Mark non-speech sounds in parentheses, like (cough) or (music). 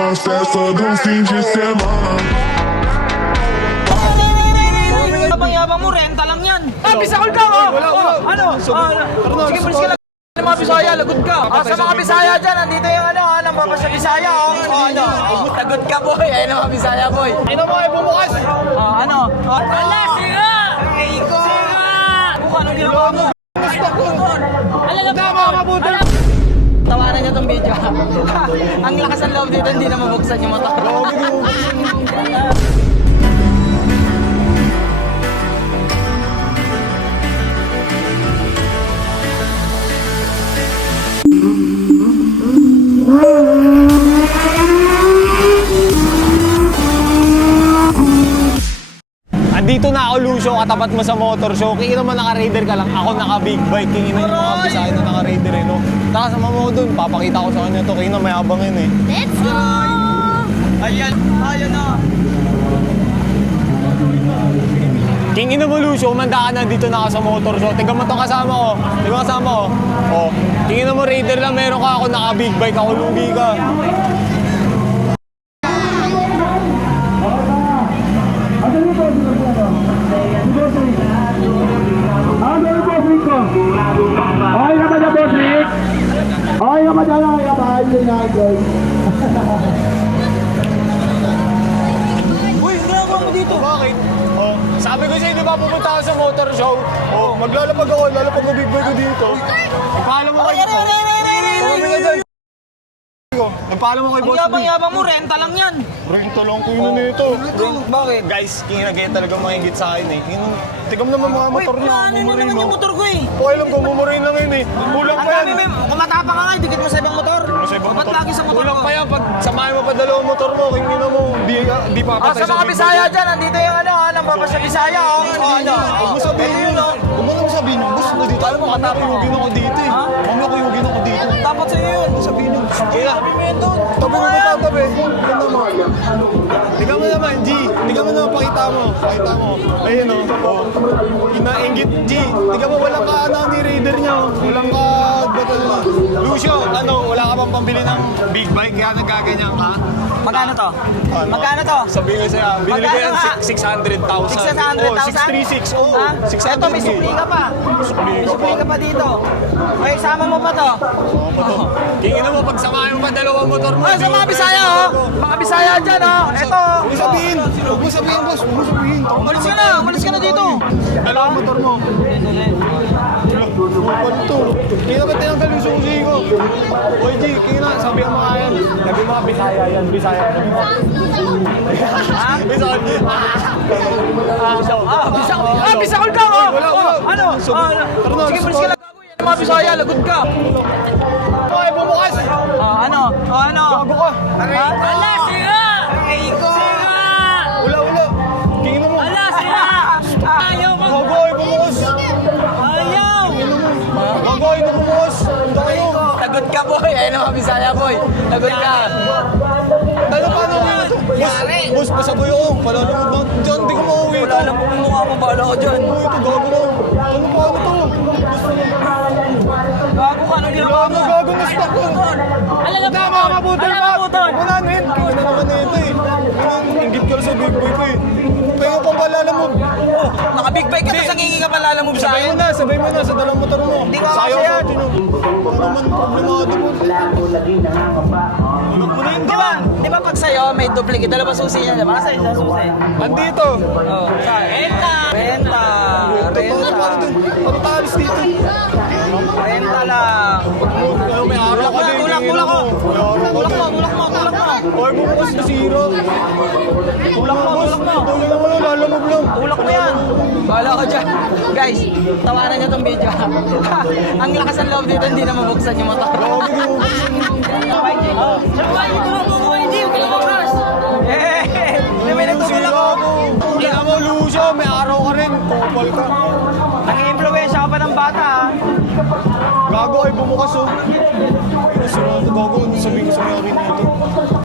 festa dos fins de semana. Yabang-yabang mo, renta lang yan. Ah, Bisakol ka, oh! Wala, wala. Ano? Ah, sige, pulis ka lang. Ng mga Bisaya, lagot ka. Ah, sa mga Bisaya dyan, nandito yung ano, ah, nang papa sa Bisaya, oh. Oh, ano? Lagot ka, boy. Ayun ang mga Bisaya, boy. Ayun mo, ay bumukas. Ah, ano? Ah, Ala, siga! Siga! Buka, ano ginagawa mo? Alaga ka mo, mabuti. Tawanan niya tong video. (laughs) Ang lakas ng loob dito, hindi na mabuksan yung motor. (laughs) katapat mo sa motor show. Kaya naman naka-raider ka lang. Ako naka-big bike. Kaya na yung mga bisaya na naka-raider eh, no? Tapos sama mo dun, papakita ko sa kanya to. Kaya na mayabang yun eh. Let's go! Ayan, ayan na. King ina mo, Lucio, umanda ka na dito na ako sa motor show. Tingnan mo itong kasama ko. Mo kasama ko. Oh, king ina mo, raider lang. Meron ka ako, naka-big bike. Ako lugi ka. Uy, ginagawa mo dito. Bakit? Oh, sabi ko sa'yo, di ba pupunta ako sa motor show? Oh, maglalapag ako, lalapag ko big bike ko dito. Nagpaalam mo kay... Aray, aray, aray, aray, aray, Tumami ka dyan. Nagpaalam mo kay Ang boss. yabang-yabang mo, renta lang yan. Renta lang ko yun nito. Bakit? Guys, king na ganyan talaga mahigit sa akin eh. King, tigam naman mga Uy, motor niya. paano na mumurin naman yung motor ko eh? Okay lang ko, mumurin lang yun eh. Kulang Ang pa yan. matapang ka nga, dikit mo sa ibang lagi sa motor Kulang ko? pa yan. Pag samahin mo pa dalawang motor mo, king ina mo, di, di pa Ah, patay sa mga Bisaya dyan, nandito yung ano, ah, nang papa sa Bisaya, oh. Oh, ano? Huwag mo sabihin yun ah. Huwag mo naman sabihin yun. Gusto na dito. Alam mo, kami ako ako dito eh. Ha? Kami ako ako dito. Dapat sa'yo yun. Sabihin yun. Kaya, yun tabi mo ba tatabi? Tignan mo. Tignan mo naman, G. Tignan mo naman, pakita mo. Pakita mo. Ayun o. Oh. Inainggit, G. Tignan mo, walang ka, pambili ng big bike kaya nagkaganyan ka? Magkano to? Ano? Magkano to? Sabihin ko sa'yo, binili ko yan Magkano nga? 600,000. 600,000? Oh, 636. Oh, Ha? 600 Eto, may supli ka pa. Supli May ka supli pa. ka pa dito. Okay, sama mo pa to. (laughs) Oo, pa to. Tingin mo, pag samahin mo pa dalawang motor mo. Oh, sa mga Bisaya, oh. Mga Bisaya dyan, oh. Eto. Huwag mo sabihin. Huwag mo sabihin, boss. Huwag mo sabihin. Umalis ka na, umalis ka na dito. Dalawang motor mo. Kupal to. Kaya ba tinanggal yung susi ko? Oy, G, kaya na, sabi ang mga yan. Sabi mga Bisaya yan, Bisaya. Bisaya. Ah, Bisakol. Ah, Bisakol ka, oh. Wala, wala. Oh, Ano? Ah, na, Sige, umalis ka yan, mga Bisaya, lagot ka. Okay, bumukas. Ah, ano? Oh, ano? Gago ka. Ha? Ala, siga! Lagot ka, boy. Ayun ang mga Bisaya, boy. Lagot ka. Ano, paano mo ito? Boss, boss, pasaboy ako. Palalunod na. Diyan, di ko mauwi ito. Wala lang po mukha mo, bala ko dyan. Uy, ito, gago na. Ano, paano to? Gago ka, anong ginagawa Gago, mo? gago na stock ko. Hindi, mga mabutol Alala pa. mabutol. Wala na yun. Kaya na naman na ito eh. Inggit ka sa big boy ko eh. Palala mo. Oh, naka-big bike ka, tapos nangingi ka pa lalamove sa Sabay mo akin. na, sabay mo na sa dalang motor mo. Hindi ko Sayaw kasi sa yan. yun. Kung naman problemado mo. Di ba? Di ba pag sa'yo may duplicate, dalawa susi niya, di ba? Kasi sa susi. Andito. Oh, sa renta. Renta. Totoo, Renta. paano dun? Ang talis dito. Renta lang. Ano, may araw Tulak ka mo, din. tulak, tulak mo. mo. Araw ka Tulak mo, tulak mo, tulak mo. Bumukas na zero. Tulak mo, tulak mo. Mo, Bahala ka dyan. Guys, tawanan niyo tong video. (laughs) Ang lakas ng loob dito, hindi na mabuksan yung motor. Gago din mo. YG ko. Sa YG, tulak mo ko YG. Huwag ka mag-crash. Eh, di may nagtutulak ko. Kaya mo, Lucio, may araw ka rin. Kupal ka. Nang-influensya ka pa ng bata, ah. Gago ay bumukas oh. Sarado gago, sabihin ko sa may akin nito.